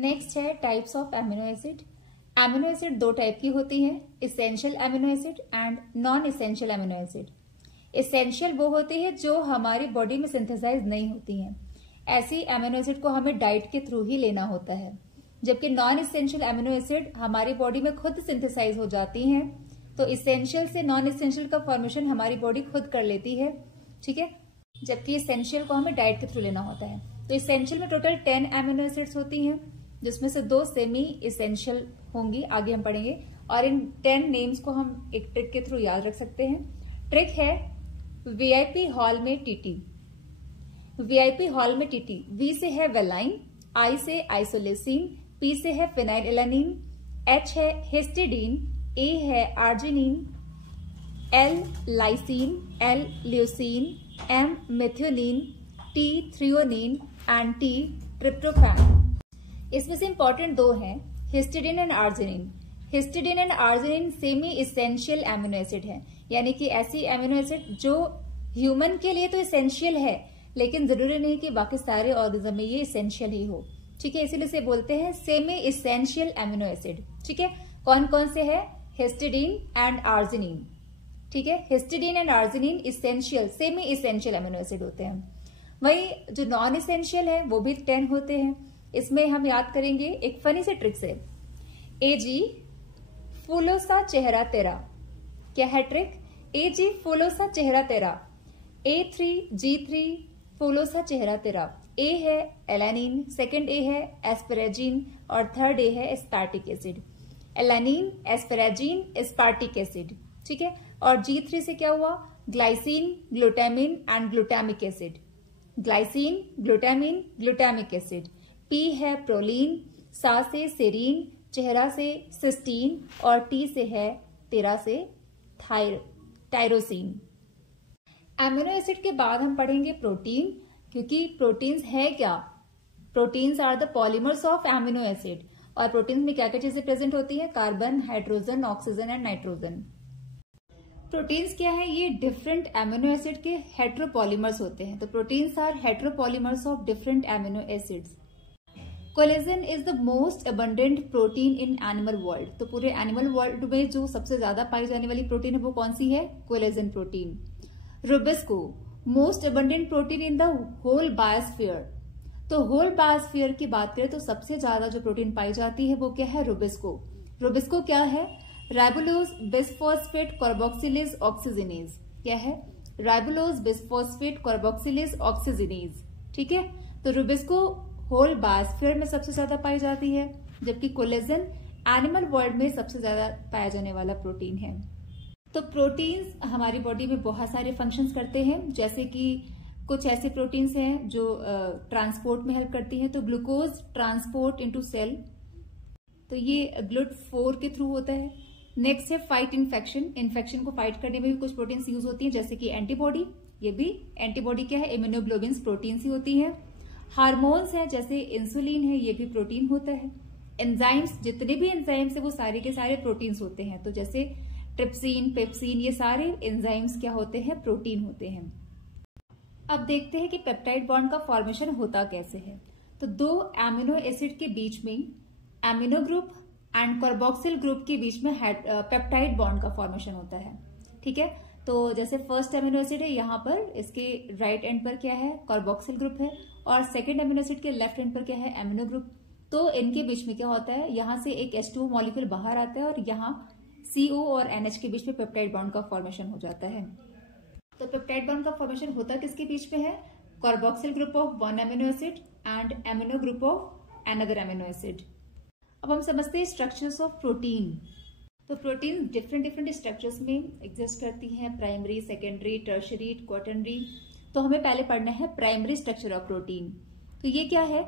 Next है types of amino acid. Amino acid दो type की होती हैं, essential amino acid and non essential amino acid. Essential वो होती है जो हमारी बॉडी में सिंथेसाइज नहीं होती हैं, ऐसी एमिनो एसिड को हमें डाइट के थ्रू ही लेना होता है। जबकि नॉन इसेंशियल एमिनो एसिड हमारी बॉडी में खुद सिंथेसाइज हो जाती हैं, तो इसेंशियल से नॉन इसेंशियल का फॉर्मेशन हमारी बॉडी खुद कर लेती है, ठीक है। जबकि इसेंशियल को हमें डाइट के थ्रू लेना होता है। तो इसेंशियल में टोटल 10 एमिनो एसिड्स होती हैं, जिसमें से 2 सेमी इसेंशियल होंगी, आगे हम पढ़ेंगे। और इन 10 नेम्स को हम एक ट्रिक के थ्रू याद रख सकते हैं। ट्रिक है वीआईपी हॉल में टीटी। वीआईपी हॉल में टीटी, वी से है वेलाइन, आई से आइसोलेसिन, पी से है फिनाइलएलानिन, एच है हिस्टिडीन, ए है arginine, L lysine, L leucine, M methionine, T threonine and T tryptophan. इसमें से इंपॉर्टेंट 2 हैं, histidine and arginine. Histidine and arginine semi essential amino acid है, यानी कि ऐसी एमिनो एसिड जो ह्यूमन के लिए तो इसेंशियल है, लेकिन जरूरी नहीं कि बाकी सारे ऑर्गेनिज्म में ये इसेंशियल ही हो, ठीक है। इसीलिए इसे बोलते हैं सेमी इसेंशियल एमिनो एसिड, ठीक है। कौन कौन से है? हिस्टिडीन एंड आर्जिनिन, ठीक है। Histidine and arginine essential, semi essential amino acid होते हैं। वही जो नॉन इसेंशियल है वो भी 10 होते हैं। इसमें हम याद करेंगे एक फनी से ट्रिक से। एजी फूलों सा चेहरा तेरा, क्या है ट्रिक? एजी फूलों सा चेहरा तेरा, A3G3 फूलों सा चेहरा तेरा। ए है एलानिन, सेकंड ए है एस्पेरेजिन और थर्ड ए है aspartic acid. Alanine, asparagine, aspartic acid, ठीक है। और G3 से क्या हुआ? Glycine, glutamine and glutamic acid. Glycine, glutamine, glutamic acid. P है प्रोलीन, सा से सेरीन, चेहरा से सिस्टीन और टी से है तेरा से टायरोसिन। एमिनो एसिड के बाद हम पढ़ेंगे प्रोटीन, क्योंकि प्रोटीन्स है क्या? Proteins are the polymers of amino acid. और प्रोटीन्स में क्या क्या चीजें प्रेजेंट होती है? Carbon, hydrogen, oxygen and nitrogen. Proteins क्या है? ये डिफरेंट एमिनो एसिड के हेट्रोपॉलीमर्स होते हैं। तो proteins are heteropolymers of different amino acids. Collagen is the most abundant protein in animal world. तो पूरे एनिमल वर्ल्ड में जो सबसे ज्यादा पाई जाने वाली प्रोटीन है वो कौन सी है? Collagen protein. Rubisco, most abundant protein in the whole biosphere. तो होल बायोस्फीयर की बात करें तो सबसे ज्यादा जो प्रोटीन पाई जाती है वो क्या है? रुबिस्को। रुबिस्को क्या है? राइबोलोज बिसफॉस्फेट कार्बोक्सिलेज ऑक्सीजनेज। क्या है? राइबोलोज बिसफॉस्फेट कार्बोक्सिलेज ऑक्सीजनेज, ठीक है। तो रुबिस्को होल बायोस्फीयर में सबसे ज्यादा पाई जाती है, जबकि कोलेजन एनिमल वर्ल्ड में सबसे ज्यादा पाया जाने वाला प्रोटीन है। तो प्रोटीन्स हमारी बॉडी में बहुत सारे फंक्शंस करते हैं, जैसे कि कुछ ऐसे प्रोटीन्स हैं जो ट्रांसपोर्ट में हेल्प करती हैं। तो ग्लूकोज ट्रांसपोर्ट इनटू सेल, तो ये GLUT4 के थ्रू होता है। नेक्स्ट है फाइट इन्फेक्शन। इन्फेक्शन को फाइट करने में भी कुछ प्रोटीन्स यूज होती हैं, जैसे कि एंटीबॉडी। ये भी एंटीबॉडी क्या है? इम्यूनोग्लोबिन्स प्रोटीन्स ही होती हैं। हार्मोन्स हैं, जैसे इंसुलिन है, ये भी प्रोटीन होता है। एंजाइम्स, जितने भी एंजाइम्स है वो सारे के सारे प्रोटीन्स होते हैं। तो जैसे ट्रिप्सिन, पेप्सिन, ये सारे एंजाइम्स क्या होते हैं? प्रोटीन होते हैं। अब देखते हैं कि पेप्टाइड बॉन्ड का फॉर्मेशन होता कैसे है। तो 2 एमिनो एसिड के बीच में amino group and carboxyl group के बीच में पेप्टाइड बॉन्ड का फॉर्मेशन होता है, ठीक है। तो जैसे फर्स्ट एमिनो एसिड है, यहाँ पर इसके राइट एंड पर क्या है? कार्बोक्सिल ग्रुप है। और सेकेंड एमिनो एसिड के लेफ्ट एंड पर क्या है? Amino group. तो इनके बीच में क्या होता है? यहाँ से एक H2 मॉलिक्यूल बाहर आता है और यहाँ CO और NH के बीच में पेप्टाइड बॉन्ड का फॉर्मेशन हो जाता है। तो पेप्टाइड बॉन्ड का फॉर्मेशन होता किसके बीच में है? Carboxyl group of 1 amino acid and amino group of another amino acid. अब हम समझते हैं स्ट्रक्चर्स ऑफ प्रोटीन। तो प्रोटीन डिफरेंट स्ट्रक्चर्स में एग्जिस्ट करती हैं, प्राइमरी, सेकेंडरी, टर्शरी, क्वाटरनरी। तो हमें पहले पढ़ना है प्राइमरी स्ट्रक्चर ऑफ प्रोटीन। तो ये क्या है?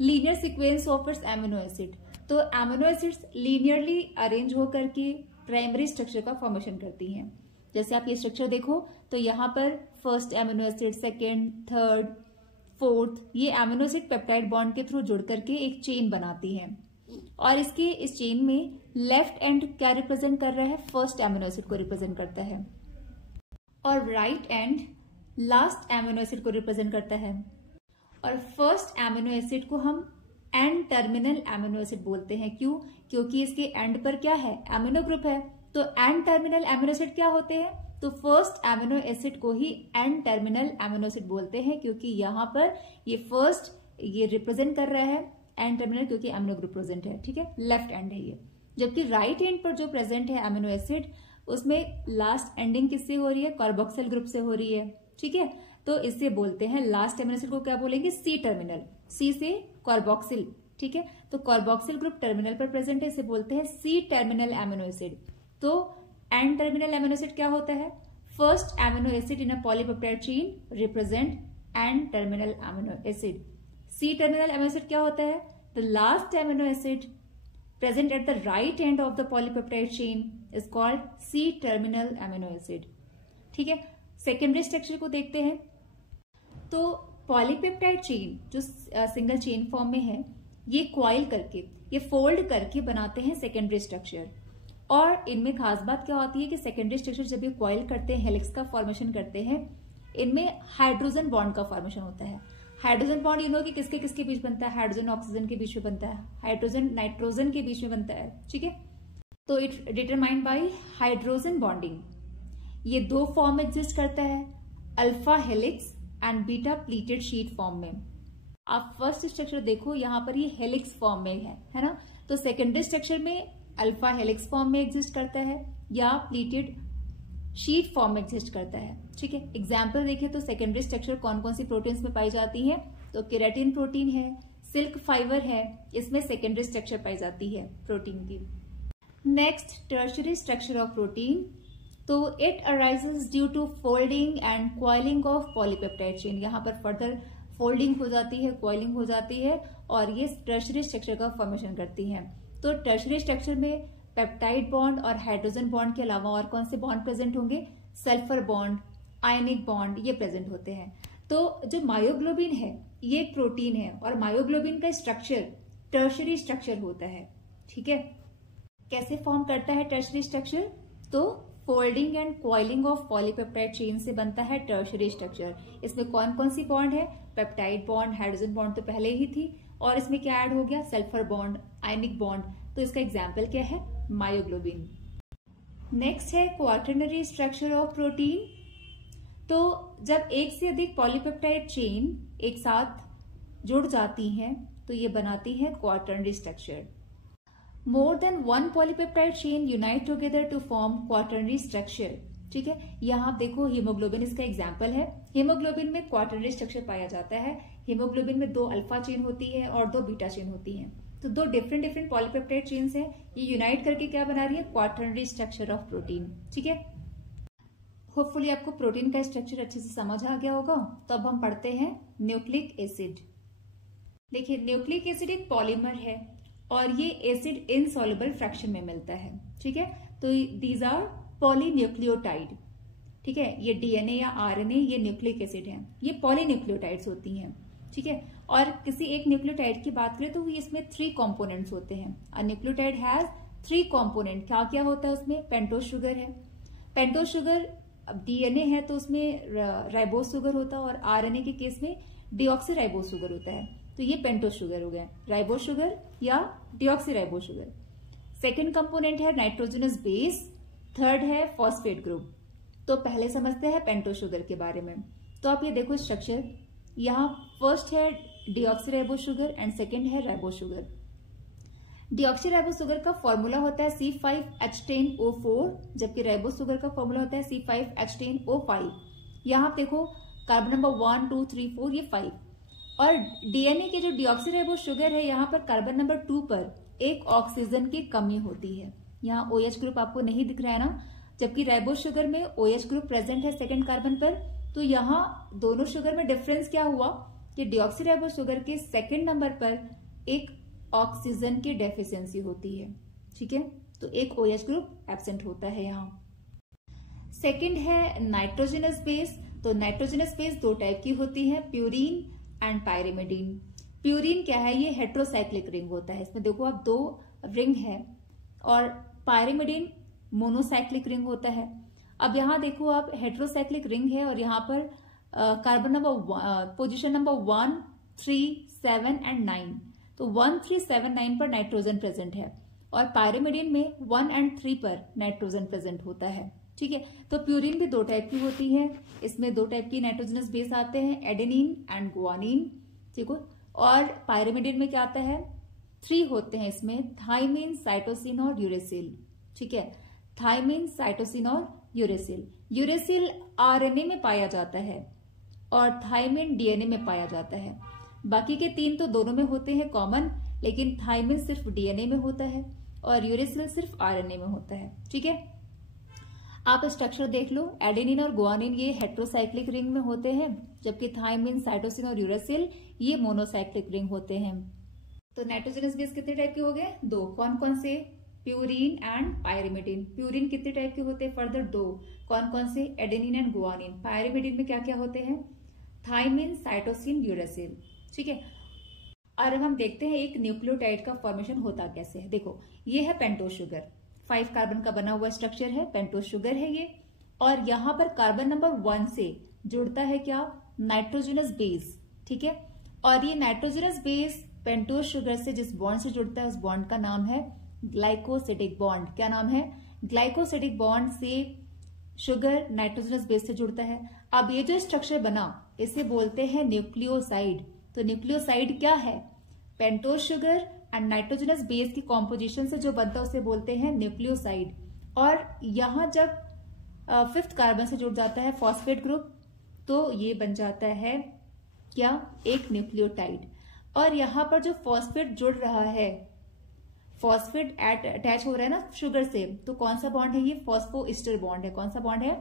Linear sequence of its amino acid. तो एमिनो एसिड्स लीनियरली अरेंज होकर के प्राइमरी स्ट्रक्चर का फॉर्मेशन करती हैं। जैसे आप ये स्ट्रक्चर देखो तो यहाँ पर first amino acid, second, third, fourth, ये एमिनो एसिड पेप्टाइड बॉन्ड के थ्रू जुड़ करके एक चेन बनाती है। और इसके इस चेन में लेफ्ट एंड क्या रिप्रेजेंट कर रहा है? फर्स्ट एमिनो एसिड को रिप्रेजेंट करता है। और right and last amino acid को रिप्रेजेंट करता है। और फर्स्ट एमिनो एसिड को हम एन टर्मिनल एमिनो एसिड बोलते हैं। क्यों? क्योंकि इसके एंड पर क्या है? एमिनो ग्रुप है। तो एन टर्मिनल एमिनो एसिड क्या होते हैं? तो फर्स्ट एमिनो एसिड को ही एन टर्मिनल एमिनो एसिड बोलते हैं, क्योंकि यहाँ पर ये फर्स्ट ये रिप्रेजेंट कर रहा है एन टर्मिनल, क्योंकि एमिनो ग्रुप प्रेजेंट है। ठीक है, लेफ्ट एंड है ये। जबकि राइट एंड पर जो प्रेजेंट है एमिनो एसिड, उसमें लास्ट एंडिंग किससे हो रही है? कार्बोक्सिल ग्रुप से हो रही है। ठीक है, तो इससे बोलते हैं लास्ट एमिनो एसिड को क्या बोलेंगे? C terminal. सी से कार्बोक्सिल। ठीक है, तो कार्बोक्सिल ग्रुप टर्मिनल पर प्रेजेंट है, इसे बोलते हैं सी टर्मिनल एमिनो एसिड। तो एन टर्मिनल एमिनो एसिड क्या होता है? First amino acid in a polypeptide chain represent N terminal amino acid. C terminal amino acid क्या होता है? The last amino acid present at the right end of the polypeptide chain is called C terminal amino acid. ठीक है, secondary structure को देखते हैं। तो polypeptide chain जो सिंगल चेन फॉर्म में है, ये क्वाइल करके, ये फोल्ड करके बनाते हैं सेकेंडरी स्ट्रक्चर। और इनमें खास बात क्या होती है कि सेकेंडरी स्ट्रक्चर जब ये क्वाइल करते हैं, हेलिक्स का फॉर्मेशन करते हैं, इनमें हाइड्रोजन बॉन्ड का फॉर्मेशन होता है। हाइड्रोजन बॉन्ड यू नो कि किसके किसके बीच बनता है? हाइड्रोजन ऑक्सीजन के बीच में बनता है, हाइड्रोजन नाइट्रोजन के बीच में बनता है। ठीक है, तो it determined by hydrogen bonding. ये दो फॉर्म में एग्जिस्ट करता है, alpha helix and beta pleated sheet form में। आप फर्स्ट स्ट्रक्चर देखो, यहां पर ये हेलिक्स फॉर्म में है ना। तो सेकेंडरी स्ट्रक्चर में अल्फा हेलिक्स फॉर्म में एग्जिस्ट करता है या प्लीटेड शीट फॉर्म में एग्जिस्ट करता है। ठीक है, एग्जाम्पल देखें तो सेकेंडरी स्ट्रक्चर कौन कौन सी प्रोटीन्स में पाई जाती है? तो केराटिन प्रोटीन है, सिल्क फाइबर है, इसमें सेकेंडरी स्ट्रक्चर पाई जाती है प्रोटीन की। Next, tertiary structure of protein. तो it arises due to folding and coiling of polypeptide chain. यहाँ पर फर्दर फोल्डिंग हो जाती है, क्वाइलिंग हो जाती है, और ये टर्शियरी स्ट्रक्चर का फॉर्मेशन करती है। तो टर्शियरी स्ट्रक्चर में पेप्टाइड बॉन्ड और हाइड्रोजन बॉन्ड के अलावा और कौन से बॉन्ड प्रेजेंट होंगे? सल्फर बॉन्ड, आयनिक बॉन्ड, ये प्रेजेंट होते हैं। तो जो मायोग्लोबिन है, ये एक प्रोटीन है, और मायोग्लोबिन का स्ट्रक्चर टर्शियरी स्ट्रक्चर होता है। ठीक है, कैसे फॉर्म करता है टर्शियरी स्ट्रक्चर? तो folding and coiling of polypeptide chain से बनता है टर्शियरी स्ट्रक्चर। इसमें कौन कौन सी बॉन्ड है? पेप्टाइड बॉन्ड, हाइड्रोजन बॉन्ड तो पहले ही थी, और इसमें क्या ऐड हो गया? Sulphur bond, ionic bond. तो इसका एग्जाम्पल क्या है? मायोग्लोबिन। नेक्स्ट है क्वाटर्नरी स्ट्रक्चर ऑफ प्रोटीन। तो जब एक से अधिक पॉलीपेप्टाइड चेन एक साथ जुड़ जाती हैं, तो ये बनाती है quaternary structure. More than one polypeptide chain unite together to form quaternary structure. ठीक है, यहाँ आप देखो हीमोग्लोबिन इसका एग्जाम्पल है। हीमोग्लोबिन में क्वाटर्नरी स्ट्रक्चर पाया जाता है। हीमोग्लोबिन में 2 अल्फा चेन होती है और 2 बीटा चेन होती है। तो 2 डिफरेंट पॉलीपेप्टाइड चेन्स हैं, ये यूनाइट करके क्या बना रही है? Quaternary structure of protein. ठीक है, होपफुली आपको प्रोटीन का स्ट्रक्चर अच्छे से समझ आ गया होगा। तो अब हम पढ़ते हैं न्यूक्लिक एसिड। देखिए, न्यूक्लिक एसिड एक पॉलीमर है और ये एसिड इनसॉल्युबल फ्रैक्शन में मिलता है। ठीक है, तो दीज आर पॉलीन्यूक्लियोटाइड। ठीक है, ये डीएनए या आरएनए ये न्यूक्लिक एसिड है, ये पॉलीन्यूक्लियोटाइड्स होती हैं। ठीक है, और किसी एक न्यूक्लियोटाइड की बात करें तो इसमें 3 कंपोनेंट्स होते हैं। अ न्यूक्लियोटाइड हैज 3 कंपोनेंट। क्या क्या होता है उसमें? पेंटोज शुगर है। पेंटोज शुगर, अब डीएनए है तो उसमें राइबोज शुगर होता है, और आरएनए के केस में डीऑक्सीराइबोज शुगर होता है। तो ये पेंटोज शुगर हो गया, राइबोज शुगर या डीऑक्सीराइबोज शुगर। सेकेंड कंपोनेंट है नाइट्रोजनस बेस, थर्ड है फॉस्फेट ग्रुप। तो पहले समझते हैं पेंटोज शुगर के बारे में। तो आप ये देखो स्ट्रक्चर, यहाँ फर्स्ट है डीऑक्सीराइबोज शुगर एंड सेकेंड है राइबोज शुगर। डीऑक्सीराइबोज शुगर का फॉर्मूला होता है C5H10O4, जबकि राइबोज शुगर का फॉर्मूला होता है C5H10O5। यहाँ आप देखो कार्बन नंबर 1, 2, 3, 4 ये 5। और डीएनए के जो डीऑक्सीराइबोज शुगर है, यहाँ पर कार्बन नंबर 2 पर एक ऑक्सीजन की कमी होती है। यहाँ OH ग्रुप आपको नहीं दिख रहा है ना, जबकि राइबोज शुगर में OH ग्रुप प्रेजेंट है सेकेंड कार्बन पर। तो यहाँ दोनों शुगर में डिफरेंस क्या हुआ कि डीऑक्सीराइबोज शुगर के सेकेंड नंबर पर एक ऑक्सीजन की डेफिशिएंसी होती है। ठीक है, तो एक OH ग्रुप एब्सेंट होता है यहाँ। सेकेंड है नाइट्रोजनस बेस। तो नाइट्रोजनस बेस 2 टाइप की होती है, प्यूरीन एंड पायरिमिडीन। प्यूरीन क्या है? ये हेट्रोसाइक्लिक रिंग होता है। इसमें देखो आप 2 रिंग है, और पायरिमिडीन मोनोसाइक्लिक रिंग होता है। अब यहाँ देखो आप हेट्रोसाइक्लिक रिंग है, और यहाँ पर carbon number position number 1, 3, 7 and 9। तो 1379 पर नाइट्रोजन प्रेजेंट है और पायरिमिडिन में 1 और 3 पर नाइट्रोजन प्रेजेंट होता है। ठीक है, तो प्यूरिन भी 2 टाइप की होती है, इसमें 2 टाइप की नाइट्रोजनस बेस आते हैं, एडेनिन एंड गुआनिन। ठीक है, और पायरिमिडिन में क्या आता है, 3 होते हैं इसमें, थाइमिन, साइटोसिन और यूरेसिल। ठीक है, थाइमिन, साइटोसिन और यूरेसिल। यूरेसिल आरएनए में पाया जाता है और थाइमिन डीएनए में पाया जाता है। बाकी के 3 तो दोनों में होते हैं कॉमन, लेकिन थाइमिन सिर्फ डीएनए में होता है और यूरेसिल सिर्फ आरएनए में होता है। ठीक है, आप स्ट्रक्चर देख लो, एडेनिन और गुआनिन ये हेट्रोसाइक्लिक रिंग में होते हैं, जबकि थाइमिन, साइटोसिन और यूरेसिल ये मोनोसाइक्लिक रिंग होते हैं। तो नाइट्रोजनस बेस कितने टाइप के हो गए, 2। कौन कौन से, प्यूरिन एंड पायरिमिडिन। प्यूरिन कितने टाइप के होते हैं, फर्दर 2। कौन कौन से, एडेनिन एंड गुआनिन। पायरिमिडिन में क्या क्या होते हैं, थाइमिन, साइटोसिन, यूरेसिल। ठीक है, और अब हम देखते हैं एक न्यूक्लियोटाइड का फॉर्मेशन होता कैसे है। देखो, ये है पेंटोज शुगर, 5 कार्बन का बना हुआ स्ट्रक्चर है, पेंटोज शुगर है ये, और यहां पर कार्बन नंबर 1 से जुड़ता है क्या, नाइट्रोजनस बेस। ठीक है, और ये नाइट्रोजनस बेस पेंटोज शुगर से जिस बॉन्ड से जुड़ता है उस बॉन्ड का नाम है ग्लाइकोसिडिक बॉन्ड। क्या नाम है, ग्लाइकोसिडिक बॉन्ड से शुगर नाइट्रोजनस बेस से जुड़ता है। अब ये जो स्ट्रक्चर बना इसे बोलते हैं न्यूक्लियोसाइड। तो न्यूक्लियोसाइड क्या है, pentose sugar and nitrogenous base की कॉम्पोजिशन से जो बनता है उसे बोलते हैं न्यूक्लियोसाइड। और यहां जब 5th कार्बन से जुड़ जाता है फॉस्फेट ग्रुप तो ये बन जाता है क्या, एक न्यूक्लियोटाइड। और यहां पर जो फॉस्फेट जुड़ रहा है, फॉस्फेट अटैच हो रहा है ना शुगर से, तो कौन सा बॉन्ड है, ये फॉस्फोइस्टर बॉन्ड है। कौन सा बॉन्ड है,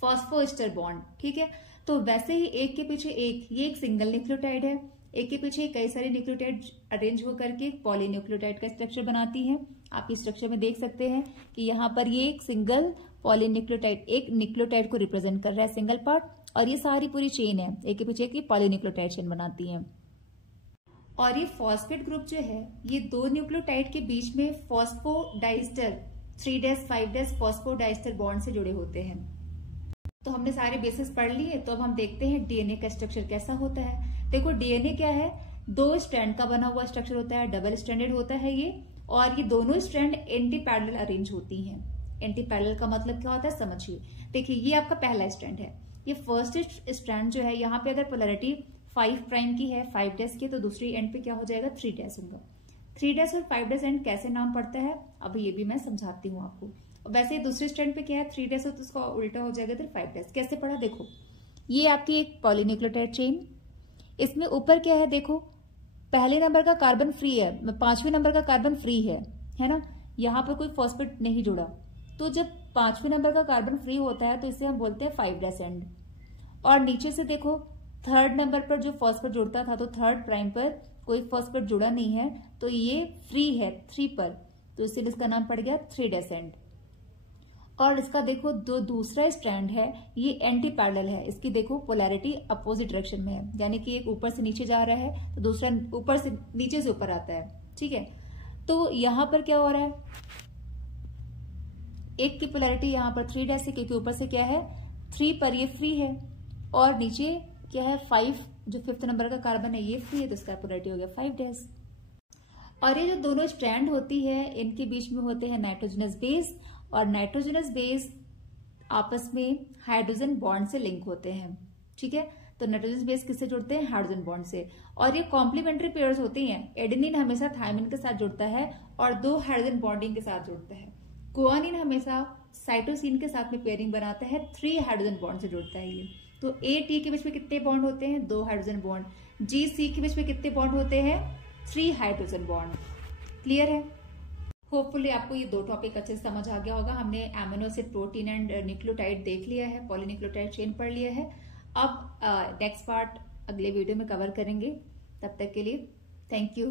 फॉस्फोइस्टर बॉन्ड। ठीक है, तो वैसे ही एक के पीछे एक, ये एक सिंगल न्यूक्लियोटाइड है, एक के पीछे कई सारे न्यूक्लियोटाइड अरेंज होकर के पॉलीन्यूक्लियोटाइड का स्ट्रक्चर बनाती है। आप इस स्ट्रक्चर में देख सकते हैं कि यहाँ पर ये एक सिंगल पॉलीन्यूक्लियोटाइड, एक न्यूक्लियोटाइड को रिप्रेजेंट कर रहा है, सिंगल पार्ट, और ये सारी पूरी चेन है, एक के पीछे एक पॉलीन्यूक्लियोटाइड चेन बनाती है। और ये फॉस्फेट ग्रुप जो है ये 2 न्यूक्लियोटाइड के बीच में फॉस्फोडाइस्टर 3'5' फॉस्फोडाइस्टर बॉन्ड से जुड़े होते हैं। तो हमने सारे बेसिस पढ़ लिए, तो अब हम देखते हैं डीएनए का स्ट्रक्चर कैसा होता है। देखो, डीएनए क्या है, 2 स्ट्रैंड का बना हुआ स्ट्रक्चर होता है, डबल स्ट्रैंडेड होता है ये, और ये दोनों स्ट्रैंड एंटी पैरेलल अरेंज होती हैं। एंटी पैरेलल का मतलब क्या होता है, समझिए। देखिए, ये आपका पहला स्ट्रैंड है, ये फर्स्ट स्ट्रैंड जो है यहाँ पे अगर पोलैरिटी 5 प्राइम की है, 5' की, तो दूसरी एंड पे क्या हो जाएगा, 3' होगा। 3' और 5' एंड कैसे नाम पड़ता है, अब ये भी मैं समझाती हूँ आपको। वैसे दूसरे स्ट्रैंड पे क्या है, 3' हो तो उसका उल्टा हो जाएगा, फिर 5'। कैसे पढ़ा, देखो, ये आपकी एक पॉलीन्यूक्लियोटाइड चेन, इसमें ऊपर क्या है, देखो, पहले नंबर का कार्बन फ्री है, 5वें नंबर का कार्बन फ्री है ना, यहाँ पर कोई फॉस्फेट नहीं जुड़ा। तो जब 5वें नंबर का कार्बन फ्री होता है तो इसे हम बोलते हैं 5' एंड। और नीचे से देखो, 3rd नंबर पर जो फॉस्फेट जुड़ता था तो 3rd प्राइम पर कोई फॉस्फेट जुड़ा नहीं है, तो ये फ्री है 3 पर, तो इसलिए इसका नाम पड़ गया 3' एंड। और इसका देखो, जो दूसरा स्ट्रैंड है ये एंटी पैरेलल है, इसकी देखो पोलैरिटी अपोजिट डायरेक्शन में है, यानी कि एक ऊपर से नीचे जा रहा है तो दूसरा ऊपर से नीचे से ऊपर आता है। ठीक है, तो यहां पर क्या हो रहा है, एक की पोलैरिटी यहाँ पर 3' है, क्योंकि ऊपर से क्या है, 3 पर ये फ्री है, और नीचे क्या है, 5, जो 5th नंबर का कार्बन है ये फ्री है, तो इसका पोलैरिटी हो गया 5'। और ये जो दोनों स्ट्रैंड होती है इनके बीच में होते हैं नाइट्रोजनस बेस, और नाइट्रोजनस बेस आपस में हाइड्रोजन बॉन्ड से लिंक होते हैं। ठीक है, तो नाइट्रोजन बेस किससे जुड़ते हैं, हाइड्रोजन बॉन्ड से। और ये कॉम्प्लीमेंट्री पेयर्स होती हैं, एडेनिन हमेशा थायमिन के साथ जुड़ता है और 2 हाइड्रोजन बॉन्डिंग के साथ जुड़ता है। गुआनिन हमेशा साइटोसिन के साथ में पेयरिंग बनाता है, 3 हाइड्रोजन बॉन्ड से जुड़ता है ये। तो ए टी के बीच में कितने बॉन्ड होते हैं, 2 हाइड्रोजन बॉन्ड। जी सी के बीच में कितने बॉन्ड होते हैं, 3 हाइड्रोजन बॉन्ड। क्लियर है, होपफुली आपको ये 2 टॉपिक अच्छे से समझ आ गया होगा। हमने amino acid, protein and nucleotide देख लिया है, पॉलीन्यूक्लियोटाइड चेन पढ़ लिया है। अब नेक्स्ट पार्ट अगले वीडियो में कवर करेंगे। तब तक के लिए थैंक यू।